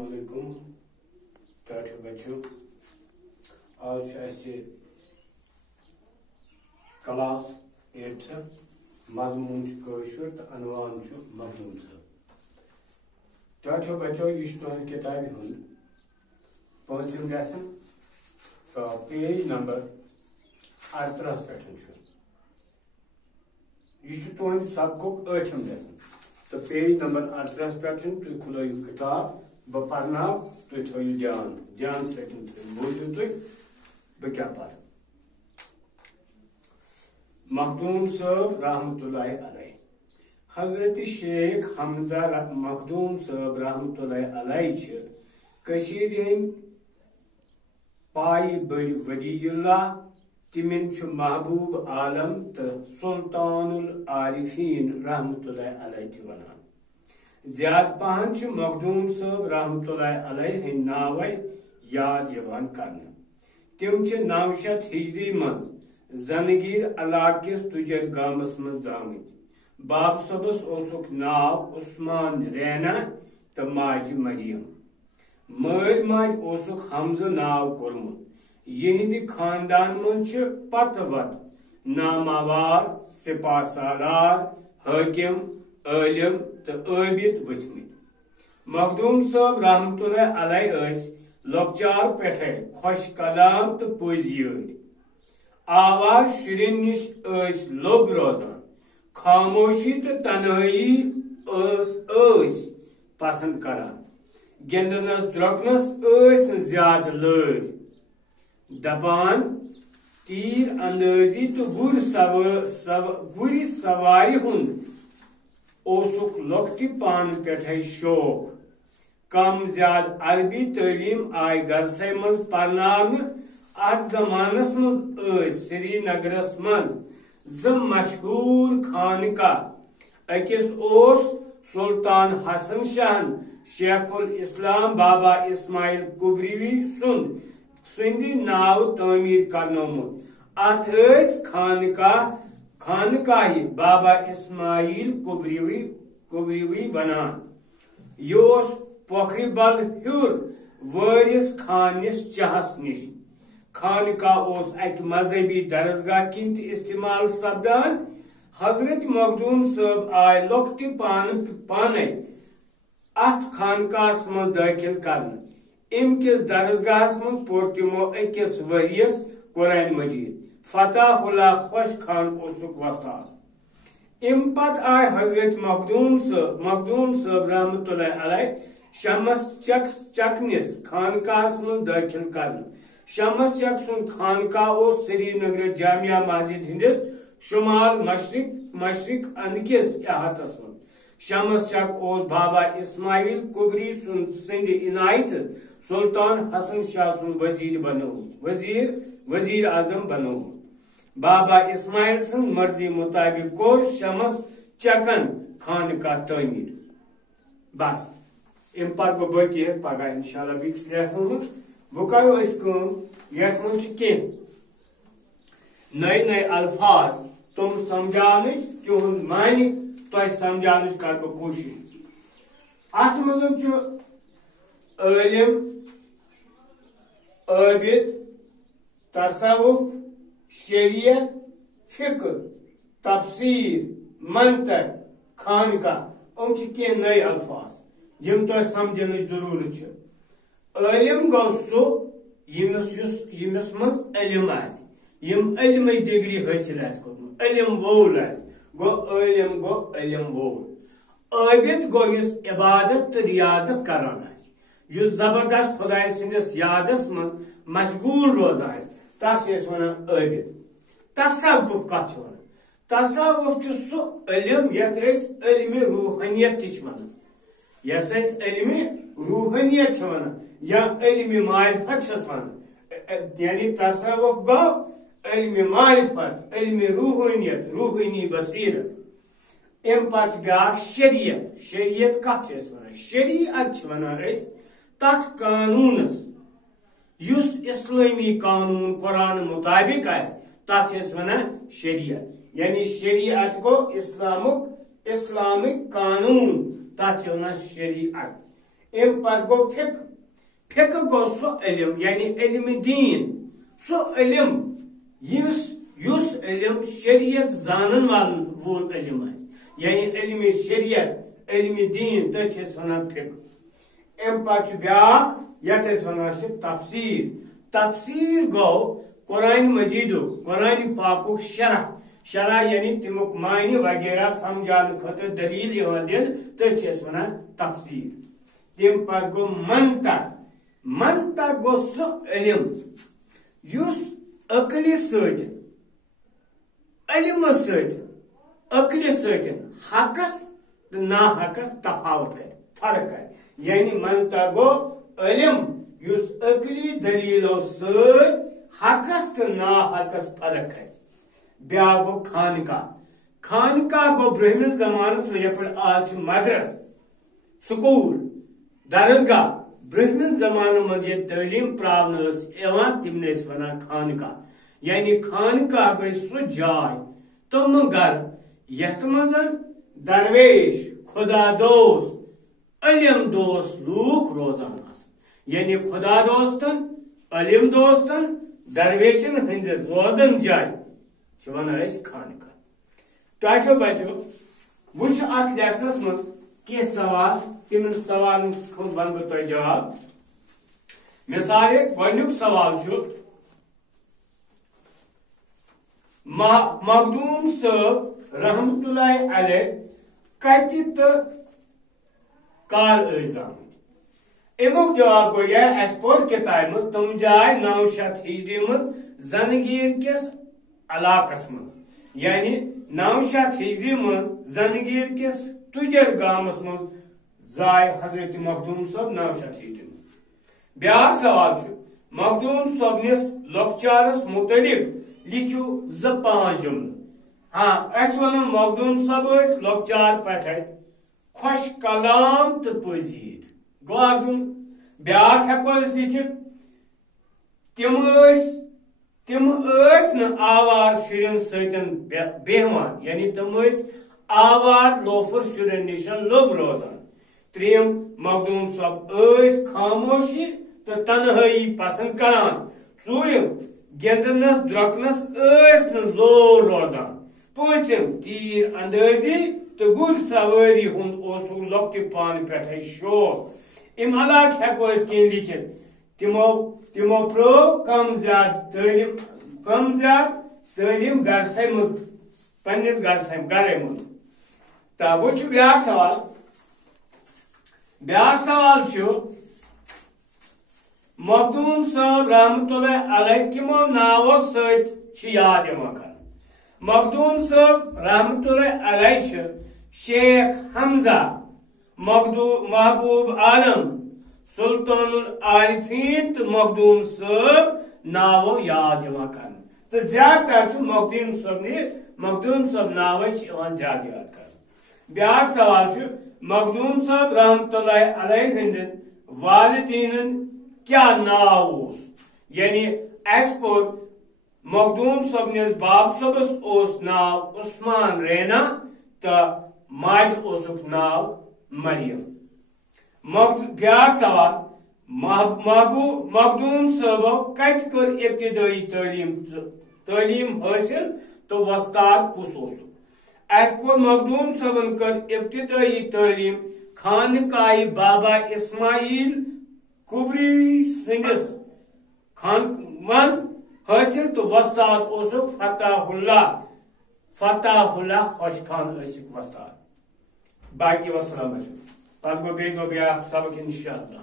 Assalamualaikum, ٹاٹھو بچو آج class 8 مضمون کٲشُر تہٕ عنوان مخدوم صٲب ٹاٹھو بچو یہ تہذ کتابہِ ہُنٛد 5م لیسن پیج نمبر 38 پٮ۪ٹھ یہ تہذ سبقُک 8م لیسن تو پیج نمبر 38 پٮ۪ٹھ تُہۍ کھُلٲیِو کتاب بہ پرناو تُہۍ تھٲیِو دھیان سۭتۍ بوٗزِو تُہۍ بہٕ کیٛاہ پرٕ مخدوم صٲب رحمتہ اللہ علیہ حضرت شیخ حمزہ مخدوم صٲب رحمتہ اللہ علیہ چھِ کٔشیٖرِ ہٕنٛدۍ پایہِ بٔڑۍ ولی اللہ تِمن چھُ محبوب عالم تہٕ سلطان العارفین رحمتہ اللہ علیہ تہِ ونان زیادٕ پہن چھُ مخدوم صٲب رحمتہ اللہ علیہ ہٕنٛدۍ ناوے یاد یِوان کرنہٕ تِم چھِ 900 ہجری منٛز زنگیٖر علاقہٕ کِس تُجر گامس منٛز زامٕتۍ باب صٲبس اوسُکھ ناو عثمان رینا تہٕ ماجہِ مریم مٲلۍ ماجہِ اوسُکھ حمزٕ ناو کوٚرمُت یِہنٛدِ خاندان منٛز چھِ پتہٕ وتہٕ ناماوار سپاہ سالار حٲکِم عٲلِم تہٕ عٲبِد ؤتھمٕتۍ مخدوم صٲب رحمتہ اللہ علیہ ٲسۍ لۄکچار پٮ۪ٹھے خۄش کلام تہٕ پٔزۍ یٲرۍ آوار شُرٮ۪ن نِش ٲسۍ لوٚب روزان خاموشی تہٕ تنہٲیی ٲسۍ پسنٛد کران گِنٛدنس درٛۄکنس ٲسۍ نہٕ زیادٕ لٲرۍ دپان تیٖر اندٲزی تہٕ گُرِ سوارِ ہُنٛد اوسُکھ لۄکٹہِ پانہٕ پٮ۪ٹھے شوق کم زیادٕ عربی تعلیٖم آیہِ گرسے منٛز پرناونہٕ اتھ زمانس منٛز ٲسۍ سری نگرس منٛز 2 مشہوٗر خانقاہ أکِس اوس سلطان حسن شاہن شیخ الاسلام بابا اسماعیل کبریوی سٕنٛدِ ناوٕ تعمیٖر کرنومُت اتھ ٲسۍ خانقاہ بابا اسماعیل کبریوی ونان یہِ اوس پوکھرِ بل ہیوٚر وٲرِث خان نِس چاہس نِش خانقاہ اوس اکہِ مذہبی درسگاہ کِنۍ تہِ استعمال سپدان حضرت مخدوم صٲب آیہِ لۄکٹہِ پانے اتھ خانقاہس منٛز دٲخل کرنہٕ امہِ کِس درسگاہس منٛز پوٚر تِمو أکِس ؤرِیس قرآن مجیٖد فتح اللہ خۄش خان اوسُکھ وۄستاد امہِ پتہٕ آیہِ حضرت مخدوم صٲب رحمتہ اللہ علیہ شمس چک نِس خانقاہس منٛز دٲخل کرنہٕ شمس چک سُنٛد خانقاہ اوس سری نگر جامعہ مسجد ہٕنٛدِس شمال مشرق اندکِس احاطس منٛز شمس چک اوس بابا اسماعیل کبری سٕنٛدِ عنایتہٕ سلطان حسن شاہ سُنٛد وزیر اعظم بنومُت بابا اسماعیل سٕنٛز مرضی مطٲبق کوٚر شمس چکن خانقاہ تعمیٖر بس امہِ پتہٕ گوٚو باقی پگاہ انشاءاللہ بیٚکِس لیسنس منٛز وۄنۍ کرو أسۍ کٲم یتھ منٛز چھِ کینٛہہ نٔے الفاظ تِم سمجھاونٕچ تِہُنٛد معنی تۄہہِ سمجھاونٕچ کرٕ بہٕ کوٗشش اتھ منٛز چھُ عٲلِم عٲبِد تصوف شریعت فقہ تفسیر منطق خانقاہ چھِ کینٛہہ نٔے الفاظ یِم تۄہہِ سمجھنٕچ ضروٗرت چھِ عٲلِم گوٚو سُہ ییٚمِس منٛز علم آسہِ یِم علمٕچ ڈگری حٲصِل آسہِ کوٚرمُت علم وول آسہِ گوٚو عٲلِم گوٚو علم وول عٲبِد گوٚو یُس عبادت تہٕ ریاضت کران آسہِ یُس زبردست خۄداے سٕنٛدِس یادس منٛز مشغوٗل روزان آسہِ تتھ چھِ أسۍ ونان عٲبِد تصوف کتھ چھِ ونان تصوف چھُ سُہ علم یتھ أسۍ علمِ روحانیت تہِ چھِ ونان یس أسۍ علمِ روحانیت چھِ ونان یا علمِ معرفت چھِس ونان یعنی تصوف گوٚو علمِ معرفت علمِ روحانیت روحانی بصیرت امہِ پتہٕ چھِ بیٛاکھ شریعت کتھ چھِ أسۍ ونان شریعت چھِ ونان أسۍ تتھ قانوٗنس یُس اسلٲمی قانوٗن قرآن مطابق آسہِ تتھ چھِ أسۍ ونان شریعت یعنی شریعت گوٚو اسلامِک قانوٗن تتھ چھِ ونان شریعت ام پتہ گو فقہ فقہ گو سو علم یعنی علم دین سو علم یس علم شریعت زانن وول علم یعنی علم شریعت علم دین تس ونان فقہ ام پتہ بیاکھ یتھ ونان تفسیر تفسیر گو قرآن مجید قرآن پاک شرح یعنی تمیک معنی وغیرہ سمجھانے خاطر دلیل دن تس ونان تفسیر تم پتہ گو منطق منطق گو سو علم یس عقل ست علم ست عقل ست حقس تو نا حقس تفاوت کر فرق کر یعنی منطق گو علم یس عقلی دلیلو ست حقس تو نا حقس فرق ہے بیا گو خانقاہ خانقاہ گو برہمن زمانس یپ آج مدرس سکول درسگاہ برہمن زمان من یہ تعلیم پراؤن تم ونان خانقاہ یعنی خانقاہ گئی سو جائے تم گر یت مز درویش خدا دوست علم دوست لوک روزان یعنی خدا دوستن علم دوستن درویشن ہند روزن جائے ونان خانقاہ ٹاٹو بچو وچ ات لیسنس من کی سوال تم سوال ون بہ تہ جواب مثال گۄڈنیُک سوال مخدوم صٲب رحمت اللہ علیہ کتہ تو کر آمت امیک جواب گو یہ اس پور کتاب من تم جائے 900 ہجری من زنگیر کس علاقس من یعنی 900 ہجری من زنگیر کس تجر گامس من زائے حضرت مخدوم صاحب 900 ہجری من بیاکھ سوال مخدوم صاحبنس لۄکچارس متعلق لکھو 5 جملہ ہاں اس ون مخدوم صاحب لۄکچار پہ خوش کلام تو پذیر گو اردن بیاکھ ہیکو لکھت تم آوار شرین ستن بہوان یعنی تم آوار لوفر شرین نشن لوگ روزان تریم مخدوم صاحب خاموشی تو تنہائی پسند کران ژوٗرِم گندنس درۄکنس لور روزان پوٗنٛژِم تیٖر اندٲزی تو گر سواری ہند لۄکٹہِ پانہٕ پٮ۪ٹھے شوق ام علاوٕ ہیکو کینٛہہ لیکھِتھ تمو پرو کم زیادٕ تعلیم گرسے مز پنس گرے مز تو وہ بیاکھ سوال مخدوم صاحب رحمت اللہ علیہ کمو ناو ست یاد کر مخدوم صاحب رحمت اللہ علیہ شیخ حمزہ محبوب عالم سلطان العارفین تو مخدوم صاحب ناو یاد کر تو زیادہ تر مخدوم صاحب ناو زیادہ یاد کر بیاکھ سوال مخدوم صاحب رحمت اللہ علیہ ہند والدین کیا ناو یعنی اس پر مخدوم صاحب باب صاحبس ناو عثمان رینا تو ماج ناو مریم بیاکھ سوال مخدوم صاحبو کت کر ابتدائی تعلیم حاصل تو وستاد کس اس پر مخدوم صاحبن کر ابتدائی تعلیم خانقاہ بابا اسماعیل کبری سندس مز حاصل تو وستاد فتح اللہ خوش خان وستاد باقی وسلام پتہ گو بیاکھ سبق انشاءاللہ.